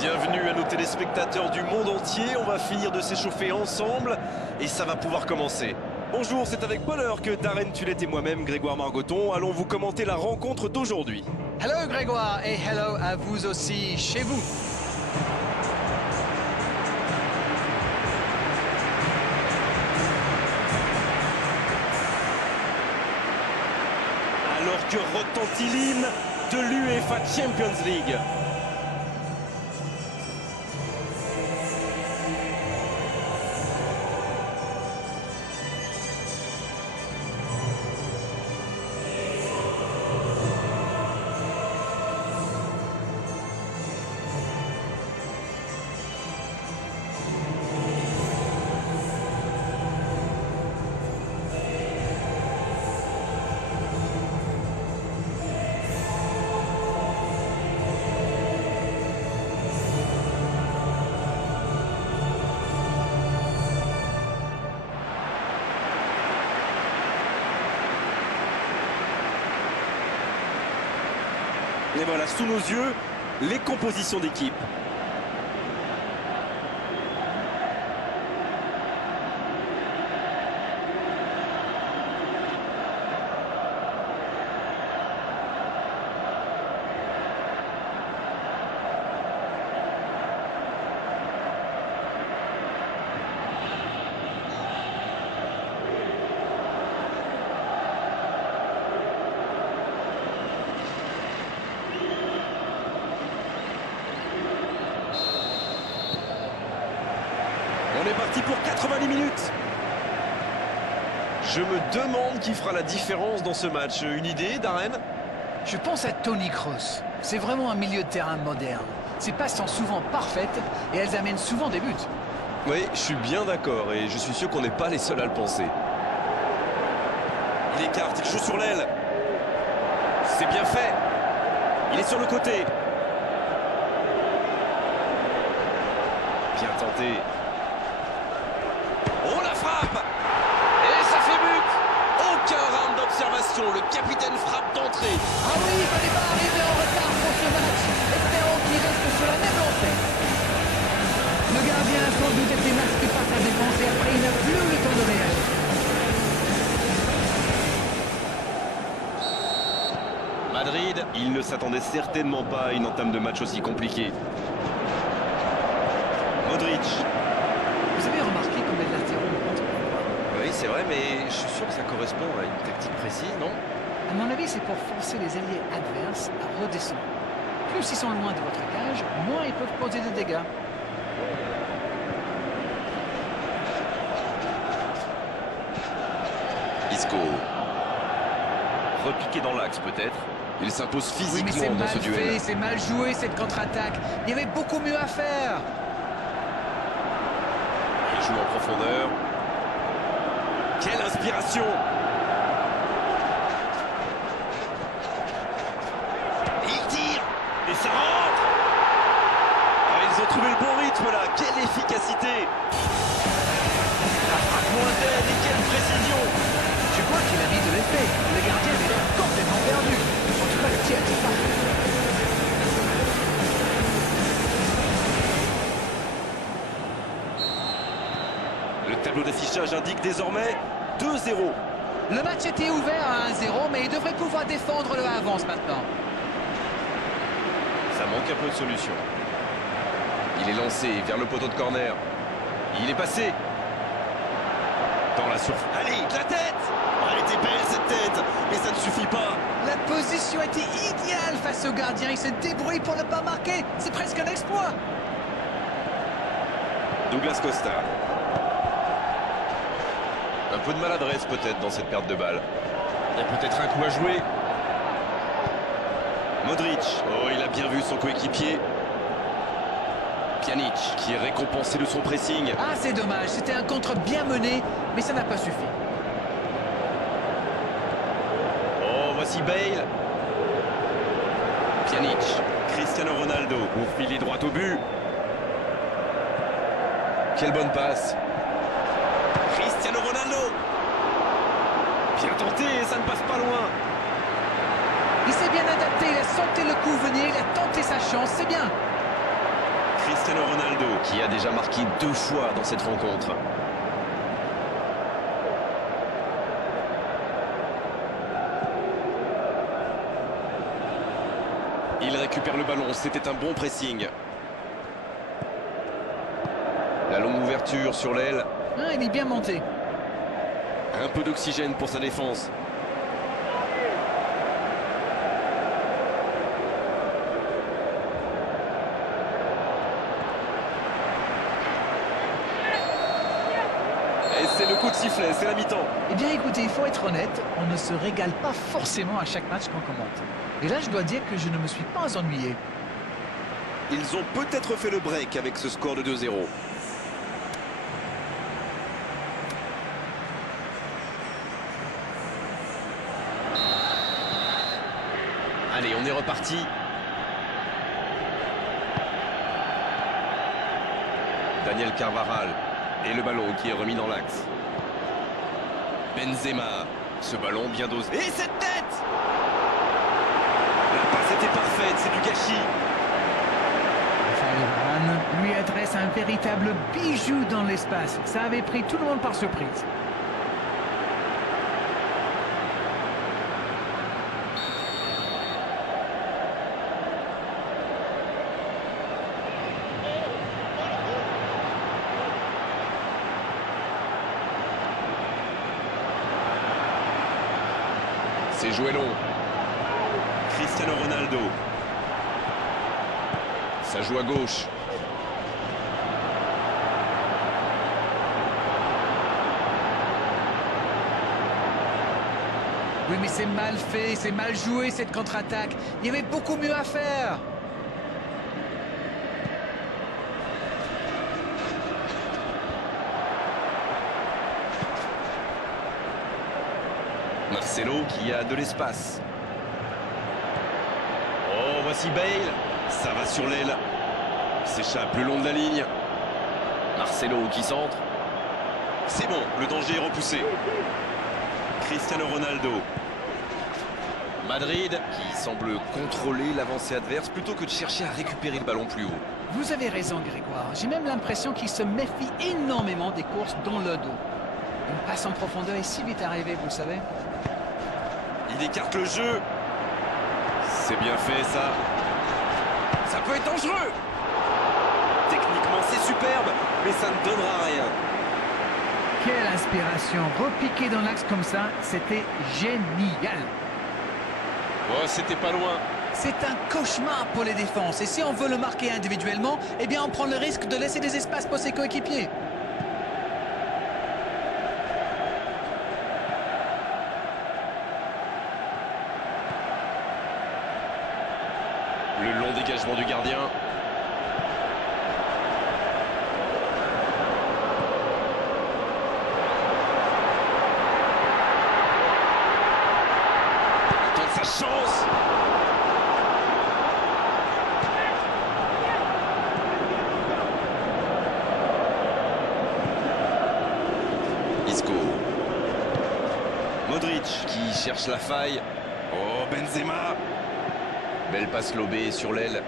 Bienvenue à nos téléspectateurs du monde entier. On va finir de s'échauffer ensemble et ça va pouvoir commencer. Bonjour, c'est avec bonheur que Darren Tulette et moi-même, Grégoire Margoton, allons vous commenter la rencontre d'aujourd'hui. Hello Grégoire et hello à vous aussi chez vous. Alors que retentit l'hymne de l'UEFA Champions League. Et voilà, sous nos yeux, les compositions d'équipe. On est parti pour 90 minutes. Je me demande qui fera la différence dans ce match. Une idée, Darren? Je pense à Toni Kroos. C'est vraiment un milieu de terrain moderne. Ses passes sont souvent parfaites et elles amènent souvent des buts. Oui, je suis bien d'accord et je suis sûr qu'on n'est pas les seuls à le penser. Il écarte, il joue sur l'aile. C'est bien fait. Il est sur le côté. Bien tenté. Oh la frappe! Et ça fait but! Aucun round d'observation, le capitaine frappe d'entrée. Ah oui, il fallait pas arriver en retard pour ce match. Espérons qu'il reste sur la même lancée. Le gardien a sans doute été masqué par sa défense et après il n'a plus eu le temps de réagir. Madrid, il ne s'attendait certainement pas à une entame de match aussi compliquée. Modric. Vous avez remarqué comme les latéraux montent? Oui, c'est vrai, mais je suis sûr que ça correspond à une tactique précise, non? À mon avis, c'est pour forcer les alliés adverses à redescendre. Plus ils sont loin de votre cage, moins ils peuvent causer de dégâts. Isco. Repiqué dans l'axe peut-être. Il s'impose Oui, mais physiquement c'est dans ce mal duel. fait, c'est mal joué cette contre-attaque. Il y avait beaucoup mieux à faire. Il joue en profondeur. Quelle inspiration! Il tire! Et ça rentre! Ah, ils ont trouvé le bon rythme là. Quelle efficacité! La frappe lointaine et quelle précision! Je crois qu'il a mis de l'effet. Le gardien avait l'air complètement perdu. En tout cas, le tir était parfait. Le tableau d'affichage indique désormais 2-0. Le match était ouvert à 1-0, mais il devrait pouvoir défendre le avance maintenant. Ça manque un peu de solution. Il est lancé vers le poteau de corner. Il est passé. Dans la surface. Allez, la tête! Oh, elle était belle cette tête, mais ça ne suffit pas. La position était idéale face au gardien. Il se débrouille pour ne pas marquer. C'est presque un exploit. Douglas Costa. Un peu de maladresse peut-être dans cette perte de balle. Il y a peut-être un coup à jouer. Modric. Oh, il a bien vu son coéquipier. Pjanic qui est récompensé de son pressing. Ah, c'est dommage. C'était un contre bien mené, mais ça n'a pas suffi. Oh, voici Bale. Pjanic. Cristiano Ronaldo. Pour filer droit au but. Quelle bonne passe. Cristiano Ronaldo. Bien tenté, ça ne passe pas loin. Il s'est bien adapté, il a senti le coup venir, il a tenté sa chance, c'est bien. Cristiano Ronaldo, qui a déjà marqué 2 fois dans cette rencontre. Il récupère le ballon, c'était un bon pressing. La longue ouverture sur l'aile. Ah, il est bien monté. Un peu d'oxygène pour sa défense. Et c'est le coup de sifflet, c'est la mi-temps. Eh bien, écoutez, il faut être honnête, on ne se régale pas forcément à chaque match qu'on commente. Et là, je dois dire que je ne me suis pas ennuyé. Ils ont peut-être fait le break avec ce score de 2-0. Allez, on est reparti. Daniel Carvajal. Et le ballon qui est remis dans l'axe. Benzema. Ce ballon bien dosé. Et cette tête! La passe était parfaite, c'est du gâchis. Varane lui adresse un véritable bijou dans l'espace. Ça avait pris tout le monde par surprise. C'est joué long. Cristiano Ronaldo. Ça joue à gauche. Oui, mais c'est mal fait, c'est mal joué cette contre-attaque. Il y avait beaucoup mieux à faire. Marcelo qui a de l'espace. Oh, voici Bale. Ça va sur l'aile. S'échappe le long de la ligne. Marcelo qui centre. C'est bon, le danger est repoussé. Cristiano Ronaldo. Madrid qui semble contrôler l'avancée adverse plutôt que de chercher à récupérer le ballon plus haut. Vous avez raison, Grégoire. J'ai même l'impression qu'il se méfie énormément des courses dans le dos. Une passe en profondeur est si vite arrivée, vous le savez. Il écarte le jeu. C'est bien fait, ça. Ça peut être dangereux. Techniquement, c'est superbe, mais ça ne donnera rien. Quelle inspiration. Repiquer dans l'axe comme ça, c'était génial. Oh, c'était pas loin. C'est un cauchemar pour les défenses. Et si on veut le marquer individuellement, eh bien on prend le risque de laisser des espaces pour ses coéquipiers. Le long dégagement du gardien. Il tente sa chance. Isco. Modric qui cherche la faille. Oh, Benzema. Belle passe lobée sur l'aile.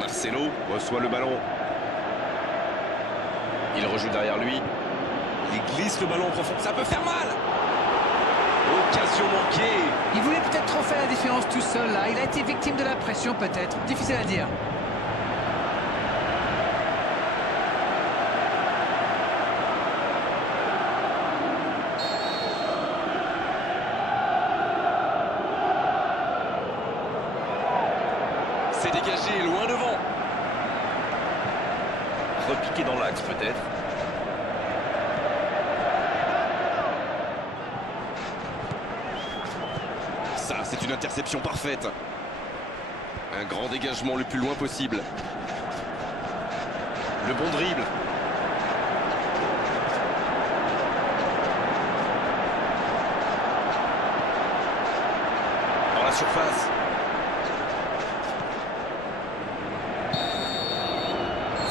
Marcelo reçoit le ballon. Il rejoue derrière lui. Il glisse le ballon en profond. Ça peut faire mal. Occasion manquée. Il voulait peut-être trop faire la différence tout seul là. Il a été victime de la pression peut-être. Difficile à dire. C'est dégagé, loin devant. Repiqué dans l'axe peut-être. Ça, c'est une interception parfaite. Un grand dégagement le plus loin possible. Le bon dribble. Dans la surface.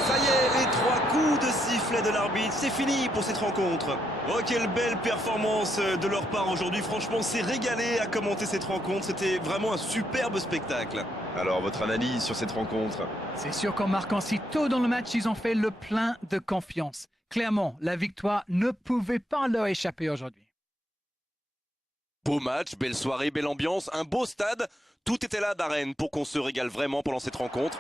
Ça y est, les 3 coups de sifflet de l'arbitre, c'est fini pour cette rencontre. Oh, quelle belle performance de leur part aujourd'hui. Franchement, c'est régalé à commenter cette rencontre. C'était vraiment un superbe spectacle. Alors, votre analyse sur cette rencontre? C'est sûr qu'en marquant si tôt dans le match, ils ont fait le plein de confiance. Clairement, la victoire ne pouvait pas leur échapper aujourd'hui. Beau match, belle soirée, belle ambiance, un beau stade. Tout était là d'Arène pour qu'on se régale vraiment pendant cette rencontre.